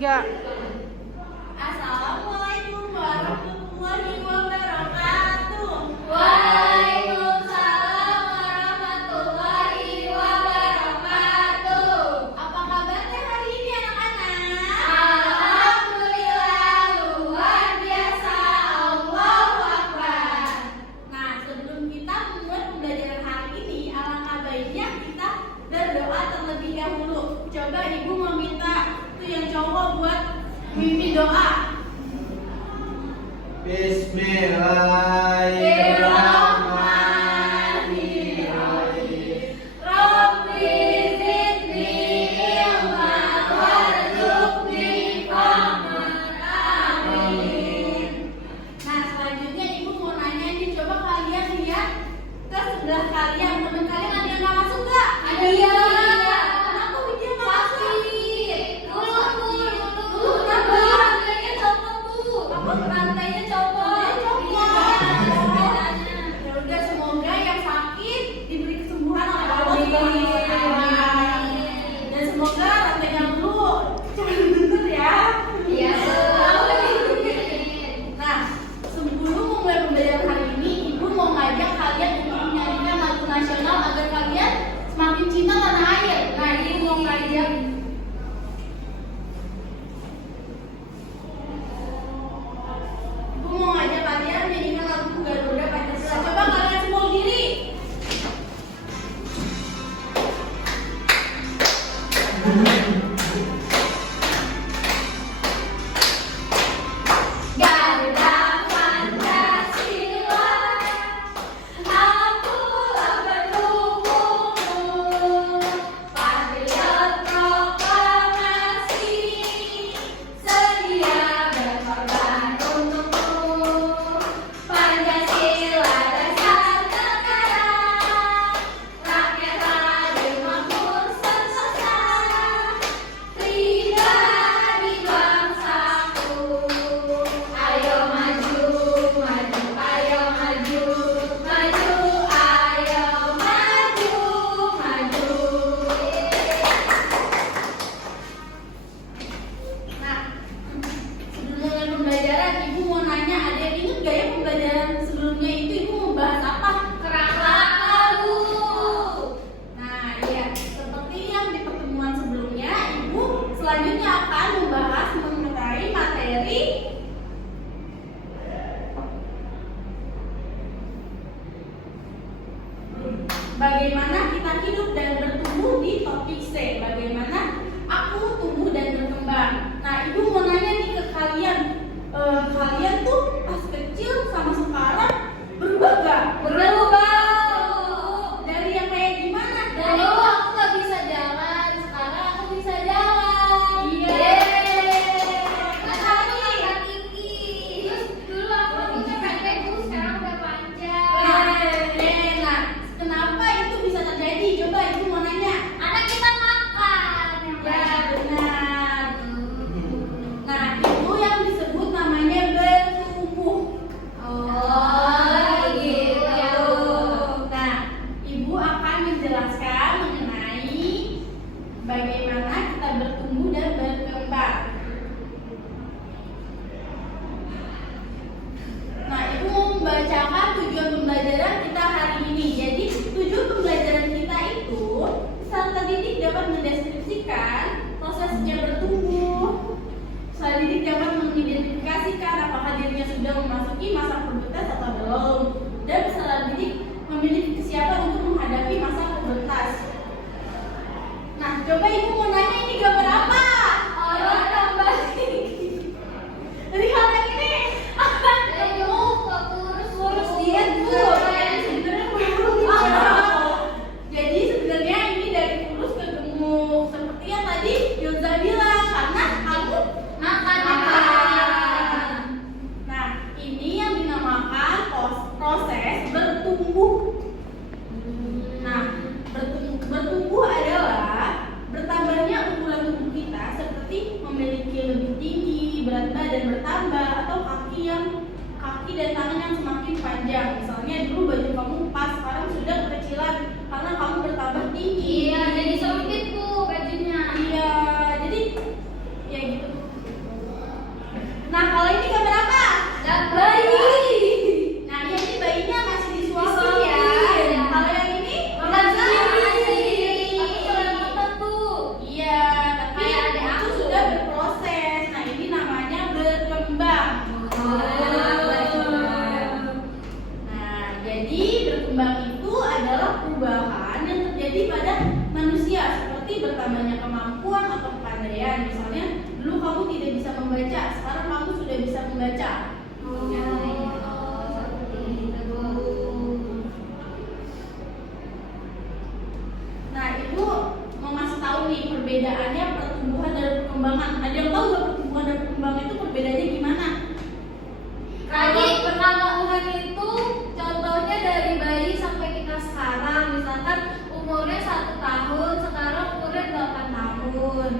3. Assalamualaikum warahmatullahi wabarakatuh. Waalaikumsalam warahmatullahi wabarakatuh. Apa kabarnya hari ini anak-anak? Alhamdulillah luar biasa, Allahu Akbar. Nah, sebelum kita memulai pembelajaran hari ini, alangkah baiknya kita berdoa terlebih dahulu. Coba ibu meminta tuh yang cowok buat mimpin doa. Bismillahirrahmanirrahim. Rabbi zidni ilman warzuqni fahman. Amin. Nah, selanjutnya ibu mau nanya nih, coba kalian lihat ke sebelah kalian, teman kalian ada yang nggak masuk nggak? Ada ya. Kenapa dia nggak masuk? Rantainya copot, Bu. Apa? Rantainya copot. Ya udah, semoga yang sakit diberi kesembuhan oleh Allah Amin. Subhanahu wa Ta'ala. Dan semoga rantainya dulu cepat bentar ya. Iya, Nah, sebelum memulai pembelajaran hari ini, ibu mau ngajak kalian untuk menyanyikan lagu nasional agar kalian semakin cinta tanah air. Nah, ibu mau ngajak kalian menyanyikan lagu Garuda Pancasila. Coba kalian semua diri. Garuda Pancasila, akulah pendukungmu. Patriot proklamasi, sedia berkorban untukmu. Pancasila dasar negara, rakyat adil makmur sentosa. Pribadi bangsaku, ayo maju, maju, ayo maju, maju, ayo maju, maju. Nah, sebelum mulai pembelajaran, ibu mau nanya, ada yang ingat gak ya pembelajaran sebelumnya itu ibu mau bahas apa? Kerangka, Bu. Nah, iya, seperti yang di pertemuan sebelumnya, ibu selanjutnya akan membahas mengenai materi bagaimana kita hidup dan bertumbuh di topik C. Bagaimana aku tumbuh dan berkembang. Nah, ibu mau nanya nih ke kalian, kalian tuh pas kecil sama sekarang berubah gak? Berubah. Dari yang kayak gimana? Dulu aku gak bisa jalan, sekarang aku bisa jalan. Iya. Yeay. Kan aku langkah tinggi. Terus dulu aku rambutnya pendek, Bu. Sekarang udah panjang. Nah, kenapa itu bisa terjadi? Coba ibu mau nanya. Anak kita makan. Ya, benar. Nah, itu yang disebut namanya bertumbuh. Oh, gitu. Nah, ibu akan menjelaskan mengenai bagaimana kita bertumbuh dan berkembang. Nah, ibu mau membacakan tujuan pembelajaran kita hari ini. Jadi, tujuan pembelajaran kita itu, peserta didik dapat mendeskripsikan prosesnya bertumbuh. Peserta didik dapat mengidentifikasikan apakah dirinya sudah memasuki masa pubertas atau belum. Dan peserta didik memiliki kesiapan untuk menghadapi masa pubertas. Nah, coba ibu mau nanya, ini gambar apa? Orang tambah Lihat yang ini. Kurus dia tuh. Sebenarnya jadi sebenarnya ini dari kurus ke gemuk. Seperti yang tadi Yulza bilang, karena kamu makan. Nah, ini yang dinamakan proses bertumbuh. Nah, bertumbuh adalah bertambahnya ukuran tubuh kita, seperti memiliki lebih tinggi, berat badan bertambah, atau kaki dan tangan yang semakin panjang. Misalnya dulu baju kamu pas, sekarang sudah kekecilan karena kamu bertambah tinggi. Iya, jadi sempit, Bu, bajunya. Iya, jadi ya gitu. berkembang itu perbedaannya gimana? Kalau itu contohnya dari bayi sampai kita sekarang, misalkan umurnya 1 tahun, sekarang umurnya 8 tahun.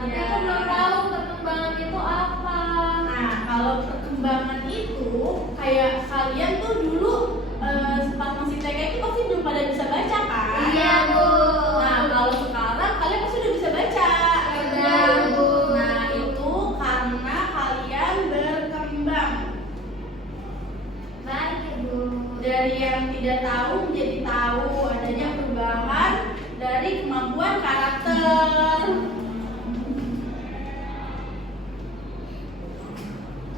Tapi Iya. aku belum tahu perkembangan itu apa. Nah, kalau perkembangan itu kayak kalian tuh dulu pas masih TK itu pasti belum pada bisa baca kan? Iya, Bu. Nah, kalau sekarang kalian pasti udah bisa baca. Iya, Bu. Nah, itu karena kalian berkembang Baik ya, Bu. dari yang tidak tahu menjadi tahu, adanya perubahan dari kemampuan karakter.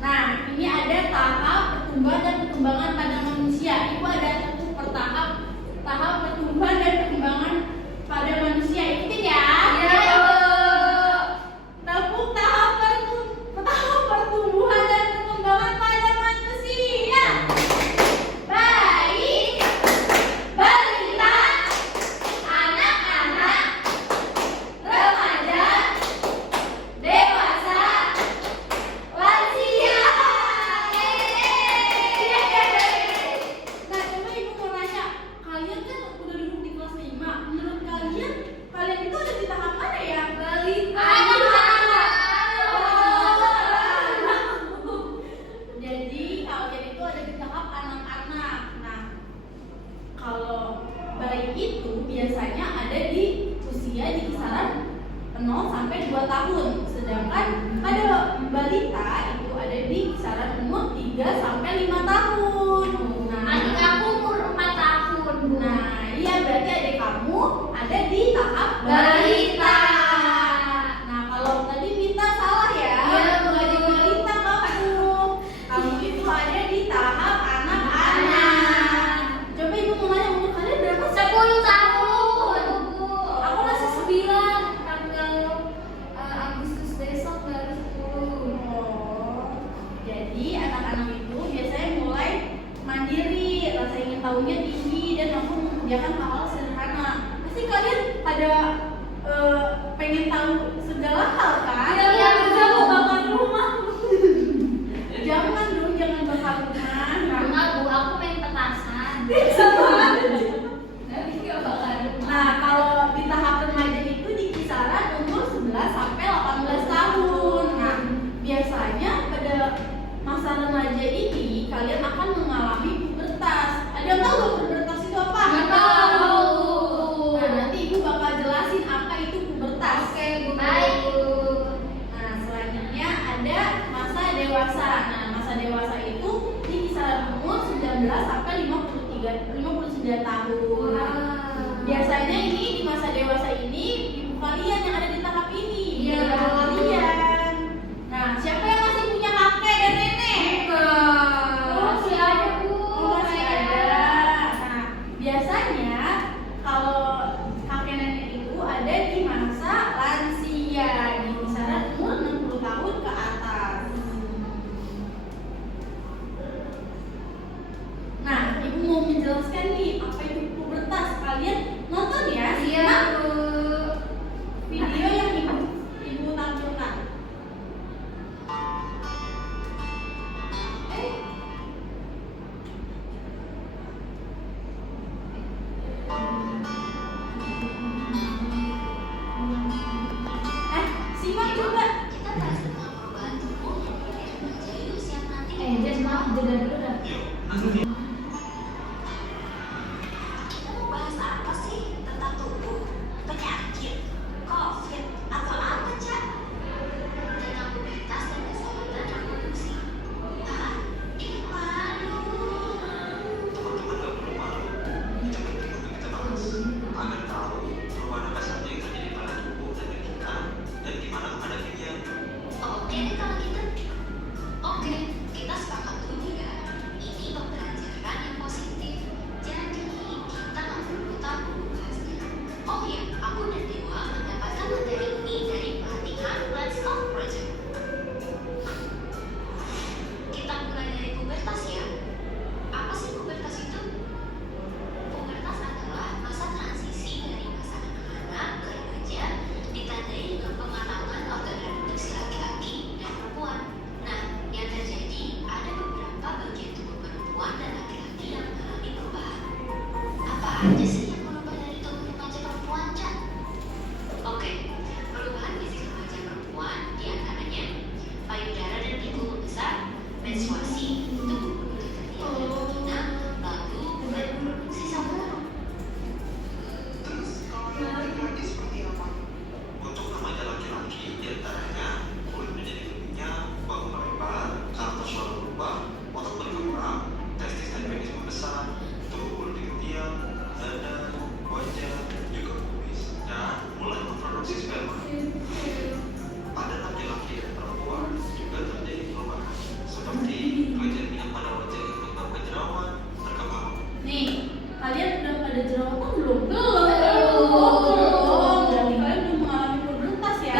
Nah, ini ada tahap pertumbuhan dan perkembangan pada manusia. Ibu ada tahap pertumbuhan dan perkembangan pada manusia. Ikutin ya. Iya, Bu. Tepuk tahap pertumbuhan dan perkembangan pada manusia. Bayi, balita, anak-anak, remaja, dewasa, lansia. Nah, coba ibu mau nanya, kalian kan udah duduk di kelas 5. Menurut kalian itu ada di tahap mana ya? Balita. Jadi kalian itu ada di tahap anak-anak. Nah, kalau bayi itu biasanya ada di usia di kisaran 0 sampai 2 tahun. Sedangkan pada balita itu ada di kisaran umur 3 sampai 5 tahun. Adik aku umur 4 tahun, Bu. Nah, iya berarti adik kamu ada di tahap Balita. Nah, kalau tadi Mita salah ya. Iya, Bu. Nggak di balita kamu. Kamu itu ada di tahap anak-anak. Coba ibu mau nanya umur kalian berapa sih? 10 tahun, Bu. Aku masih 9 tanggal Agustus besok baru 10. Oh, jadi anak-anak itu biasanya mulai mandiri, rasa ingin tahunya tinggi dan mampu mengerjakan hal-hal sederhana. Pasti kalian ada pengen tahu segala hal kan? Iya, Jangan mau bakar rumah. Jangan dong, jangan bakar rumah. Enggak, Bu, aku main petasan. Tapi enggak bakal rumah. Nah, kalau di tahap remaja itu di kisaran umur 11 sampai 18 tahun. Nah, biasanya pada masa remaja ini kalian akan mengalami pubertas. Ada yang tahu nggak pubertas itu apa? Nggak tahu. Nah, nanti ibu bakal jelasin apa itu pubertas. Oke, Bu. Baik, Bu. Nah, selanjutnya ada masa dewasa. Nah, masa dewasa itu di kisaran umur 19 sampai 59 tahun. Nah, biasanya ini di masa dewasa ini ibu kalian yang ada di tahap ini. Iya. Bukan kalian. Nah, siapa yang masih punya kakek dan nenek? Masih ada, Bu. Masih ada. Nah, biasanya kalau kakek nenek itu ada di masa lansia di kisaran umur 60 tahun ke atas. Nah, ibu mau menjelaskan nih apa itu pubertas. Kalian nonton ya? Iya, simak Bu. video yang ibu tampilkan. Simak coba. Just maaf, jeda dulu dah. Kita mau bahas apa sih tentang tubuh, penyakit, COVID, atau apa, Cak? Tentang pubertas dan kesehatan reproduksi. Hah? Ini malu. Teman-teman gak perlu malu. Itu penting untuk kita bahas agar tahu perubahan dasarnya yang terjadi pada tubuh dan kita dan gimana menghadapinya. Oke deh kalau gitu. Oke, kita sepakat dulu ya. Ini pembelajaran aja sih yang berubah dari tubuh remaja perempuan, Cak? Oke, perubahan fisik remaja perempuan diantaranya payudara dan pinggul membesar, menstruasi, tubuh berbentuk terdiam dan vagina, lalu berproduksi saluran. Terus kalau yang laki-laki seperti apa? Untuk remaja laki-laki diantaranya kulit menjadi lebihnya, bahu melebar, karakter suara berubah, otot berkembang, testis dan penis membesar, tubuh lebih ketiak, dada, wajah, juga pubis, dan mulai memproduksi sperma. Pada laki-laki dan perempuan juga terjadi perubahan, seperti kelenjar minyak pada wajah yang menyebabkan jerawat, terkembang. Nih, kalian udah pada jerawatan belum? Belum. Berarti kalian belum mengalami pubertas ya?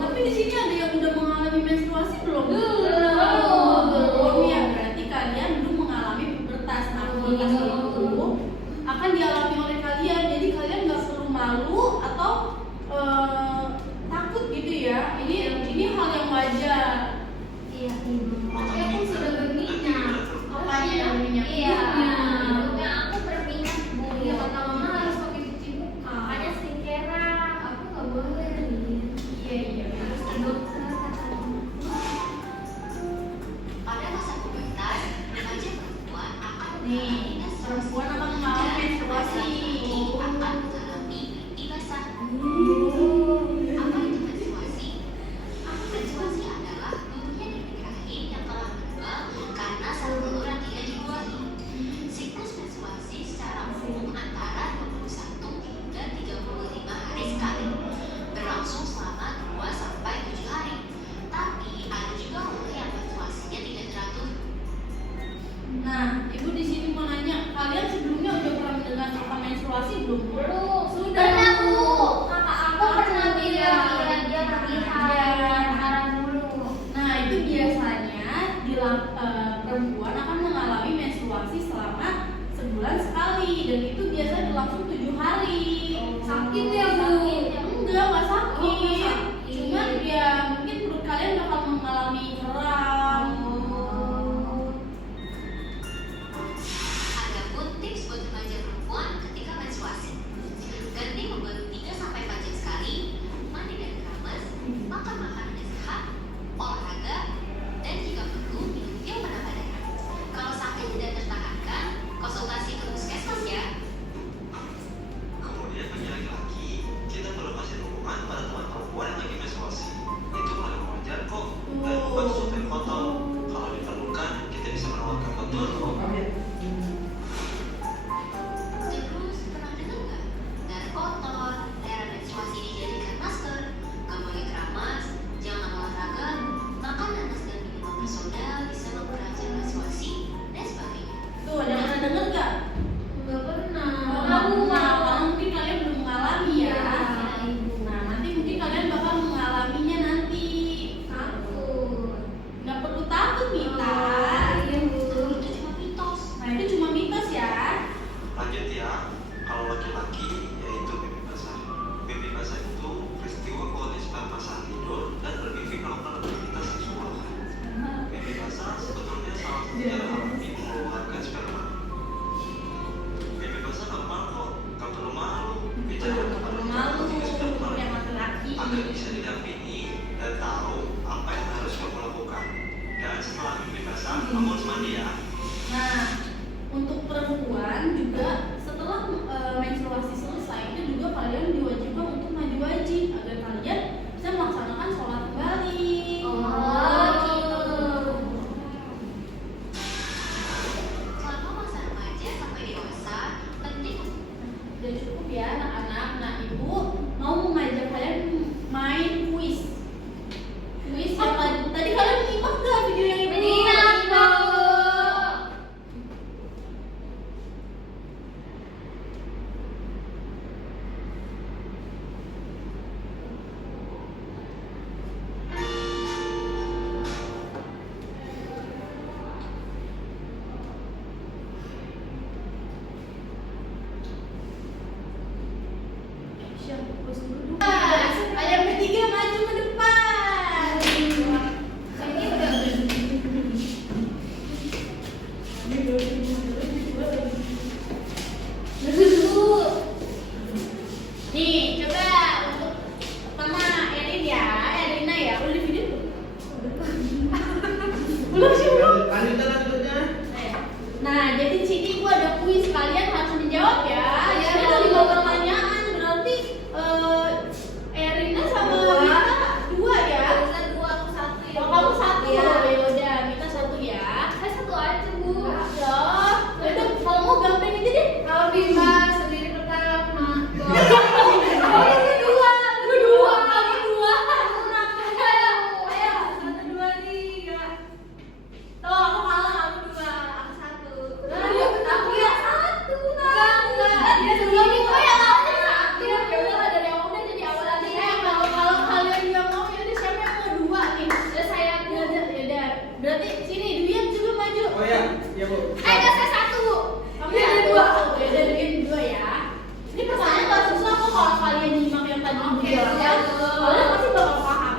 Tapi di sini ada yang udah mengalami menstruasi belum? Belum ya. Berarti kalian belum mengalami pubertas. Nah, pubertas itu akan dialami oleh kalian. Jadi kalian nggak perlu malu atau takut gitu ya. Ini hal yang wajar. Iya, tapi aku sudah berminyak. Apanya minyak? Iya, yang aku berminyak bu. Iya, kata mama harus pakai cuci muka. Makanya skincare. Aku nggak boleh nih. Iya. Harus ke dokter katanya. Pada masa pubertas, remaja perempuan akan Nih, mengalami menstruasi. perempuan akan mengalami menstruasi. Akan mengalami mimpi basah. Apa itu menstruasi? Menstruasi adalah tumbuhnya dinding rahim yang telah menebal karena sel telur yang tidak dibuahi. Siklus menstruasi secara umum antara 21 hingga 35 hari sekali, berlangsung selama 2 sampai 7 hari. Tapi ada juga orang yang menstruasinya tidak teratur. Nah, ibu di sini mau nanya, kalian sebelumnya udah pernah mendengar kata menstruasi belum? Belum. Sudah. Pernah bu. Kakak aku pernah bilang dia pergi dulu. Nah, itu biasanya perempuan akan mengalami menstruasi selama sebulan sekali, dan itu biasanya berlangsung 7 hari. Sakit ya bu? Enggak, nggak sakit. Oh, nggak sakit. Cuma ya mungkin perut kalian bakal mengalami kram. Adapun tips buat remaja perempuan ketika menstruasi. Ganti membaru 3 sampai 4 jam sekali, mandi dan keramas, makan makanan yang sehat, olahraga, dan jika perlu minum pil penambah darah. Kalau sakit tidak tertahankan, konsultasi ke puskesmas ya. Kemudian bagi laki-laki, kita melepaskan hubungan pada teman perempuan yang lagi menstruasi. Itu hal yang wajar kok, dan bukan sesuatu yang kotor. Kalau diperlukan, kita bisa menawarkan bantuan kok. Terus pernah dengar nggak? Darah kotor, daerah menstruasi dijadikan masker, nggak boleh keramas, jangan olahraga, makan nanas dan minuman bersoda bisa memperlancar menstruasi, dan sebagainya. Tuh, ada yang pernah dengar nggak? Nggak pernah. Karena mungkin kalian belum mengalami ya. Nah, nanti mungkin kalian bakal mengalaminya nanti. Takut. Nggak perlu takut, Mita. Iya bu. Itu cuma mitos. Nah, itu cuma mitos ya. Lanjut ya, kalau laki-laki yaitu mimpi basah. Mimpi basah itu peristiwa kualitas sperma saat tidur dan bermimpi melakukan aktivitas seksual. Mimpi basah sebetulnya salah satu cara alami mengeluarkan sperma. Mimpi basah normal kok, gak perlu malu. Bicara kepada Malu sperma yang laki-laki. agar bisa didampingi dan tahu apa yang harus kamu lakukan. Dan setelah mimpi basah, kamu harus mandi ya. Nah, untuk perempuan juga setelah menstruasi selesai itu juga kalian diwajibkan untuk mandi wajib agar kalian bisa melaksanakan sholat kembali. Oh, gitu. Selama masa remaja sampai dewasa, penting Udah cukup ya anak-anak. Nah, ibu mau mengajak kalian main kuis. Kuis yang tadi kalian nyimak nggak video yang ibu? Menyimak, Bu. di sini ibu ada kuis, kalian harus menjawab ya. Iya, Ini ada 5 pertanyaan, berarti Erina sama Mita 2 ya. Bisa 2 aku 1 ya. Oh, kamu 1. Iya. Ya udah, Mita 1 ya. Saya 1 aja, Bu. Ya, udah kalau mau gampang aja deh. Kalau Bima sendiri pertama. Berarti sini Duyan juga maju. Oh ya, iya Bu. Kamu ada 2. Ya udah Duyan 2 ya. Ini pertanyaan nggak susah kok kalau kalian nyimak yang tadi Oke, dijawab. siap. Kalian pasti bakal paham.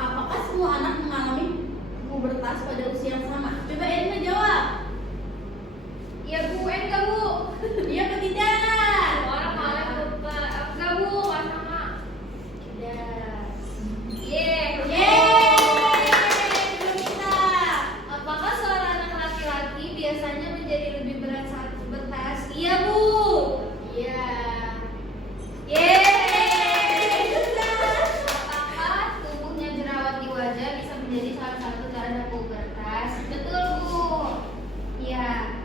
Apakah semua anak mengalami pubertas pada usia yang sama? Coba Erina jawab. Iya, Bu. Enggak, Bu. Iya atau tidak? Orang malah lupa. Enggak, Bu. Kan sama. Tidak. Yeay. Yeay, belum bisa. Apakah seorang anak laki-laki biasanya menjadi lebih berat saat pubertas? Iya, Bu. Iya. Yeay. Sukses. Apakah tubuhnya jerawat di wajah bisa menjadi salah satu tanda pubertas? Betul, Bu. Iya.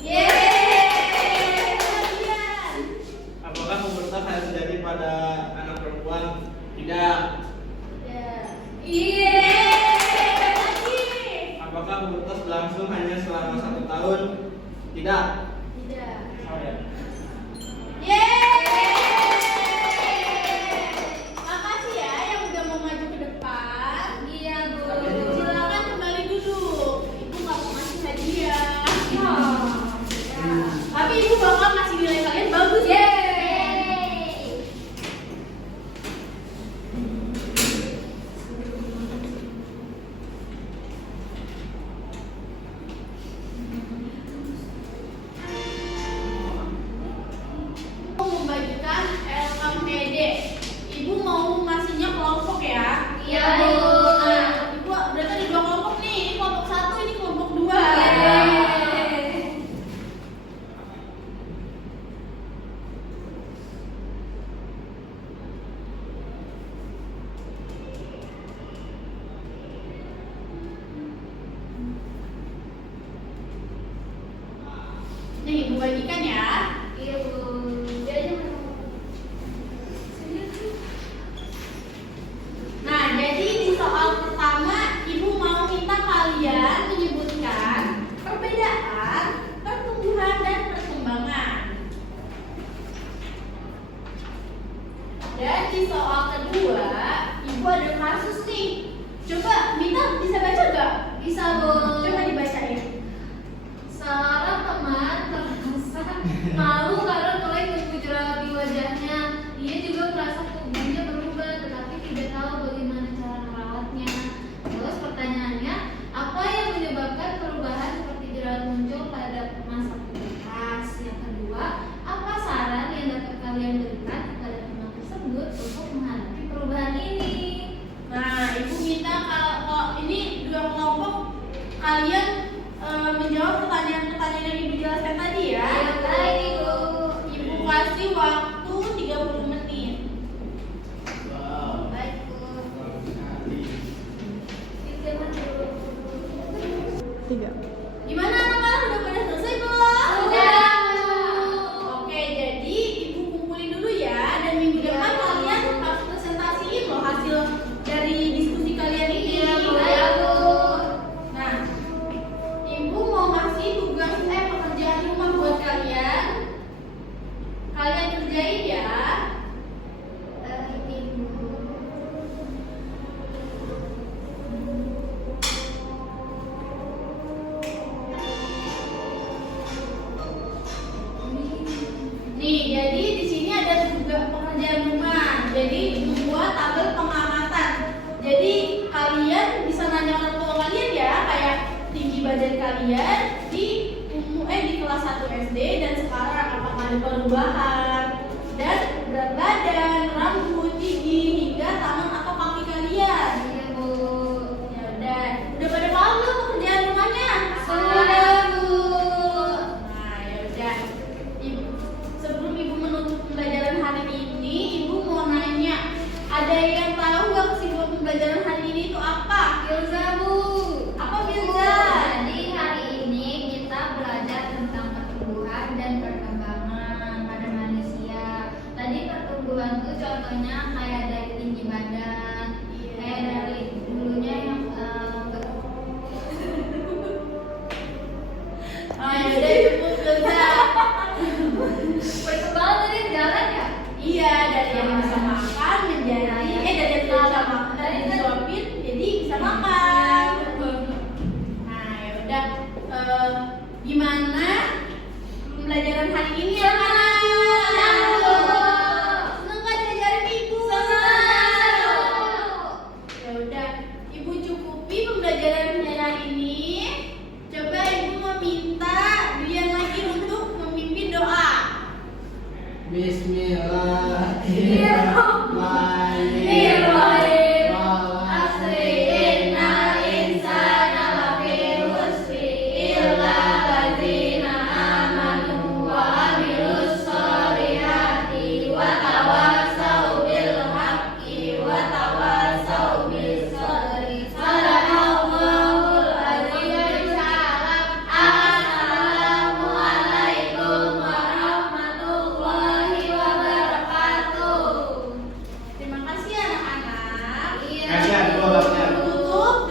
Yeay. Kalian. Apakah pubertas hanya terjadi pada anak perempuan? Tidak. Tidak. Yeay. Lagi. Apakah pubertas berlangsung hanya selama 1 tahun? Tidak. Tidak. Oh ya. Yeay. Makasih ya yang udah mau maju ke depan. Iya, Bu. Silakan kembali duduk. Ibu nggak mau ngasih hadiah. Ya. Tapi ibu bakal ngasih nilai kalian bagus ya. Yeay. Mau membagikan LKPD. Ibu mau ngasihnya kelompok ya. Iya, Bu. Nah, ibu berarti ada 2 kelompok nih. Ini kelompok 1, ini kelompok 2. Yeay. Nih, ibu bagikan ya. Iya, Bu. Dia aja mau. Nah, jadi di soal pertama, ibu mau minta kalian menyebutkan perbedaan pertumbuhan dan perkembangan. Dan di soal kedua, ibu ada kasus nih. Coba, Mita bisa baca nggak? Bisa, Bu. Coba dibacain. Seorang teman merasa malu karena mulai tumbuh jerawat di wajahnya. Dia juga merasa tubuhnya berubah, tetapi tidak tahu bagaimana cara merawatnya. Terus pertanyaannya, apa yang menyebabkan perubahan seperti jerawat muncul pada masa pubertas? Yang kedua, apa saran yang dapat kalian berikan kepada teman tersebut untuk menghadapi perubahan ini? Nah, ibu minta kalau ini 2 kelompok kalian menjawab pertanyaan-pertanyaan yang ibu jelaskan tadi ya. Iya, baik, Ibu. Ibu kasih waktu 30 menit. Wow. Baik, Bu. Bagus sekali. Gimana anak-anak udah pada selesai belum? Udah. Oke, jadi ibu kumpulin dulu ya. Dan minggu depan kalian harus presentasiin loh hasil dari diskusi kalian ini. Iya, Bu. Iya, Bu. Nah, ibu mau ngasih tugas pekerjaan rumah buat kalian. Kalian kerjain ya. Nih, jadi di sini ada juga pekerjaan rumah. Jadi membuat tabel pengamatan. Jadi kalian bisa nanya orang tua kalian ya, kayak tinggi badan kalian di di kelas 1 SD dan sekarang apakah ada perubahan dan berat badan, rambut, gigi hingga tangan atau kaki kalian. banyak kayak dari tinggi badan, kayak dari dulunya yang enggak. Oh ya udah cukup Filza. Baik banget tadi jalan ya. Iya, dari yang bisa makan menjadi dari yang bisa makan dari disuapin jadi bisa makan. Nah ya udah, gimana pembelajaran hari ini ya anak-anak? Seneng gak diajarin ibu? Ya udah, ibu cukupi pembelajarannya hari ini. Coba ibu meminta Dian lagi untuk memimpin doa. Bismillah.